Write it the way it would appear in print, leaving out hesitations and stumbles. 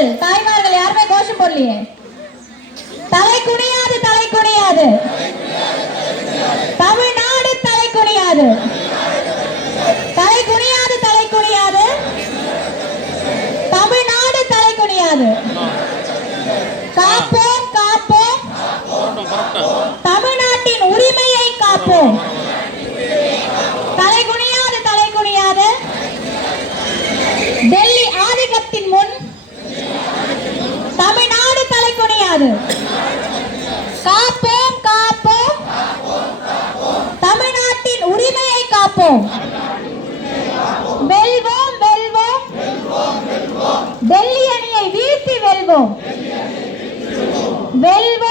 தாய்மார்கள் தாய்மார்கள் யாருமே கோஷம் போடலையே. தலை குனியாது தலை குனியாது, தமிழ்நாடு தலை குனியாது, தலை குனியாது தலை குனியாது, தமிழ்நாடு தலை குனியாது. காப்போம் காப்போம் தமிழ்நாட்டின் உரிமையை காப்போம். தலை குனியாது தலை குனியாது, டெல்லி ஆதிக்கத்தின் முன் தமிழ்நாடு தலை குனியாது. காப்போம் காப்போம் தமிழ்நாட்டின் உரிமையை காப்போம். வெல்வோம் வெல்வோம், டெல்லி அணியை வீழ்த்தி வெல்வோம். வெல்வோம்